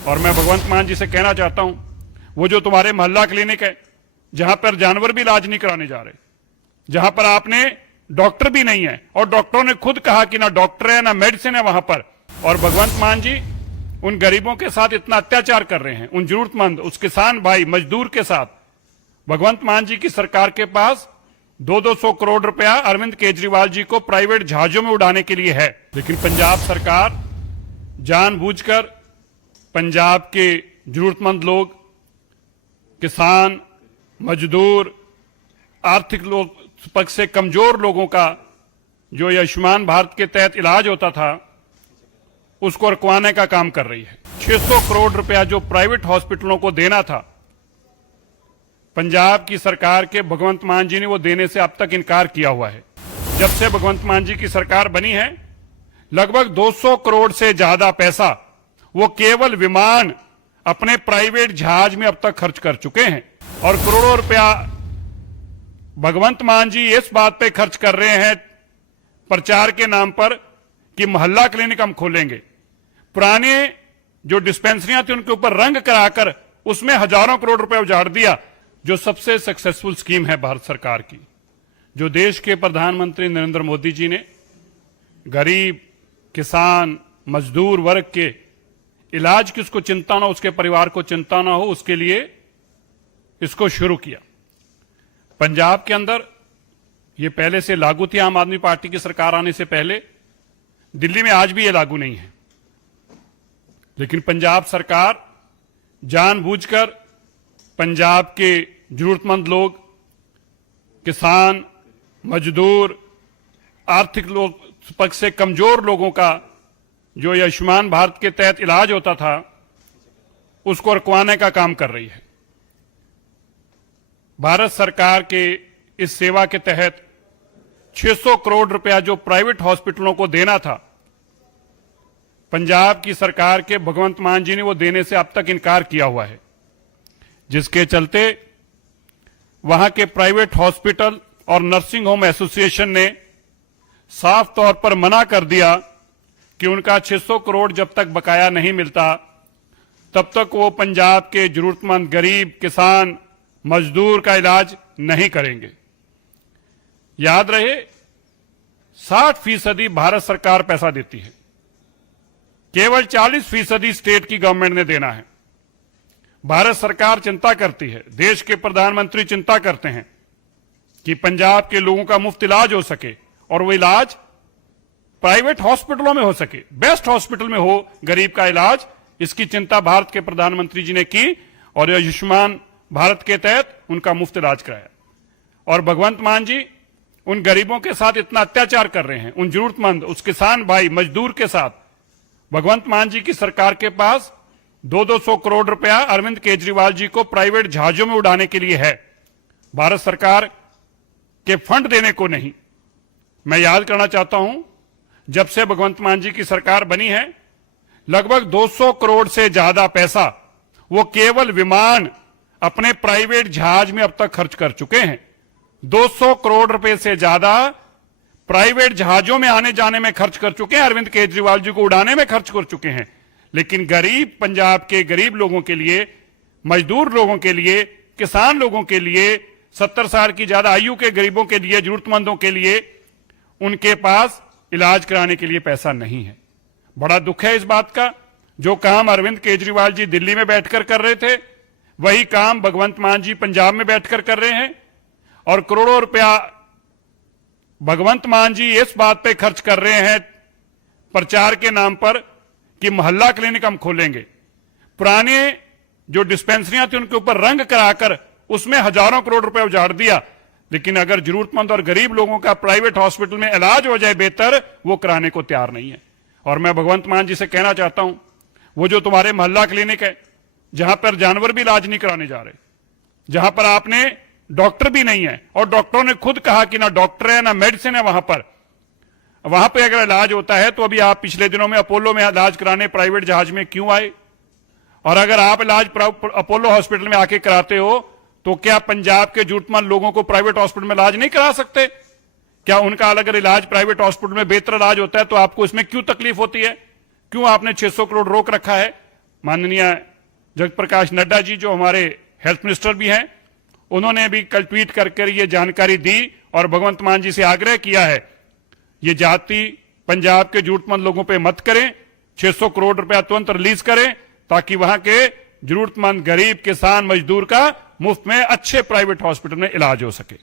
और मैं भगवंत मान जी से कहना चाहता हूं, वो जो तुम्हारे मोहल्ला क्लिनिक है जहां पर जानवर भी इलाज नहीं कराने जा रहे, जहां पर आपने डॉक्टर भी नहीं है और डॉक्टरों ने खुद कहा कि ना डॉक्टर है ना मेडिसिन है वहां पर, और भगवंत मान जी उन गरीबों के साथ इतना अत्याचार कर रहे हैं, उन जरूरतमंद उस किसान भाई मजदूर के साथ। भगवंत मान जी की सरकार के पास 200 करोड़ रुपया अरविंद केजरीवाल जी को प्राइवेट जहाजों में उड़ाने के लिए है, लेकिन पंजाब सरकार जानबूझकर पंजाब के जरूरतमंद लोग, किसान, मजदूर, आर्थिक लोग पक्ष से कमजोर लोगों का जो आयुष्मान भारत के तहत इलाज होता था उसको रुकवाने का काम कर रही है। 600 करोड़ रुपया जो प्राइवेट हॉस्पिटलों को देना था, पंजाब की सरकार के भगवंत मान जी ने वो देने से अब तक इनकार किया हुआ है। जब से भगवंत मान जी की सरकार बनी है, लगभग 200 करोड़ से ज्यादा पैसा वो केवल विमान अपने प्राइवेट जहाज में अब तक खर्च कर चुके हैं, और करोड़ों रुपया भगवंत मान जी इस बात पे खर्च कर रहे हैं प्रचार के नाम पर कि मोहल्ला क्लिनिक हम खोलेंगे। पुराने जो डिस्पेंसरियां थी उनके ऊपर रंग कराकर उसमें हजारों करोड़ रुपए उजाड़ दिया। जो सबसे सक्सेसफुल स्कीम है भारत सरकार की, जो देश के प्रधानमंत्री नरेंद्र मोदी जी ने गरीब, किसान, मजदूर वर्ग के इलाज की उसको चिंता ना हो, उसके परिवार को चिंता ना हो, उसके लिए इसको शुरू किया। पंजाब के अंदर ये पहले से लागू थी, आम आदमी पार्टी की सरकार आने से पहले। दिल्ली में आज भी ये लागू नहीं है, लेकिन पंजाब सरकार जानबूझकर पंजाब के जरूरतमंद लोग, किसान, मजदूर, आर्थिक लोग पक्ष से कमजोर लोगों का जो आयुष्मान भारत के तहत इलाज होता था उसको रुकवाने का काम कर रही है। भारत सरकार के इस सेवा के तहत 600 करोड़ रुपया जो प्राइवेट हॉस्पिटलों को देना था, पंजाब की सरकार के भगवंत मान जी ने वो देने से अब तक इनकार किया हुआ है, जिसके चलते वहां के प्राइवेट हॉस्पिटल और नर्सिंग होम एसोसिएशन ने साफ तौर पर मना कर दिया कि उनका 600 करोड़ जब तक बकाया नहीं मिलता तब तक वो पंजाब के जरूरतमंद गरीब, किसान, मजदूर का इलाज नहीं करेंगे। याद रहे, 60% भारत सरकार पैसा देती है, केवल 40% स्टेट की गवर्नमेंट ने देना है। भारत सरकार चिंता करती है, देश के प्रधानमंत्री चिंता करते हैं कि पंजाब के लोगों का मुफ्त इलाज हो सके और वो इलाज प्राइवेट हॉस्पिटलों में हो सके, बेस्ट हॉस्पिटल में हो गरीब का इलाज। इसकी चिंता भारत के प्रधानमंत्री जी ने की और आयुष्मान भारत के तहत उनका मुफ्त इलाज कराया। और भगवंत मान जी उन गरीबों के साथ इतना अत्याचार कर रहे हैं, उन जरूरतमंद उस किसान भाई मजदूर के साथ। भगवंत मान जी की सरकार के पास 200 करोड़ रुपया अरविंद केजरीवाल जी को प्राइवेट जहाजों में उड़ाने के लिए है, भारत सरकार के फंड देने को नहीं। मैं याद करना चाहता हूं, जब से भगवंत मान जी की सरकार बनी है, लगभग 200 करोड़ से ज्यादा पैसा वो केवल विमान अपने प्राइवेट जहाज में अब तक खर्च कर चुके हैं। 200 करोड़ रुपए से ज्यादा प्राइवेट जहाजों में आने जाने में खर्च कर चुके हैं, अरविंद केजरीवाल जी को उड़ाने में खर्च कर चुके हैं। लेकिन गरीब, पंजाब के गरीब लोगों के लिए, मजदूर लोगों के लिए, किसान लोगों के लिए, 70 साल की ज्यादा आयु के गरीबों के लिए, जरूरतमंदों के लिए उनके पास इलाज कराने के लिए पैसा नहीं है। बड़ा दुख है इस बात का। जो काम अरविंद केजरीवाल जी दिल्ली में बैठकर कर रहे थे, वही काम भगवंत मान जी पंजाब में बैठकर कर रहे हैं, और करोड़ों रुपया भगवंत मान जी इस बात पे खर्च कर रहे हैं प्रचार के नाम पर कि मोहल्ला क्लिनिक हम खोलेंगे। पुराने जो डिस्पेंसरियां थी उनके ऊपर रंग कराकर उसमें हजारों करोड़ रुपए उजाड़ दिया, लेकिन अगर जरूरतमंद और गरीब लोगों का प्राइवेट हॉस्पिटल में इलाज हो जाए बेहतर, वो कराने को तैयार नहीं है। और मैं भगवंत मान जी से कहना चाहता हूं, वो जो तुम्हारे मोहल्ला क्लिनिक है जहां पर जानवर भी इलाज नहीं कराने जा रहे, जहां पर आपने डॉक्टर भी नहीं है और डॉक्टरों ने खुद कहा कि ना डॉक्टर है ना मेडिसिन है वहां पे अगर इलाज होता है तो अभी आप पिछले दिनों में अपोलो में इलाज कराने प्राइवेट जहाज में क्यों आए? और अगर आप इलाज अपोलो हॉस्पिटल में आके कराते हो तो क्या पंजाब के जरूरतमंद लोगों को प्राइवेट हॉस्पिटल में इलाज नहीं करा सकते? क्या उनका अगर इलाज प्राइवेट हॉस्पिटल में बेहतर इलाज होता है तो आपको इसमें क्यों तकलीफ होती है? क्यों आपने 600 करोड़ रोक रखा है? माननीय जगत प्रकाश नड्डा जी जो हमारे हेल्थ मिनिस्टर भी हैं, उन्होंने भी कल ट्वीट करके ये जानकारी दी और भगवंत मान जी से आग्रह किया है ये जाति पंजाब के जरूरतमंद लोगों पे मत करें, 600 करोड़ रुपया तुरंत रिलीज करें ताकि वहां के जरूरतमंद गरीब किसान मजदूर का मुफ्त में अच्छे प्राइवेट हॉस्पिटल में इलाज हो सके।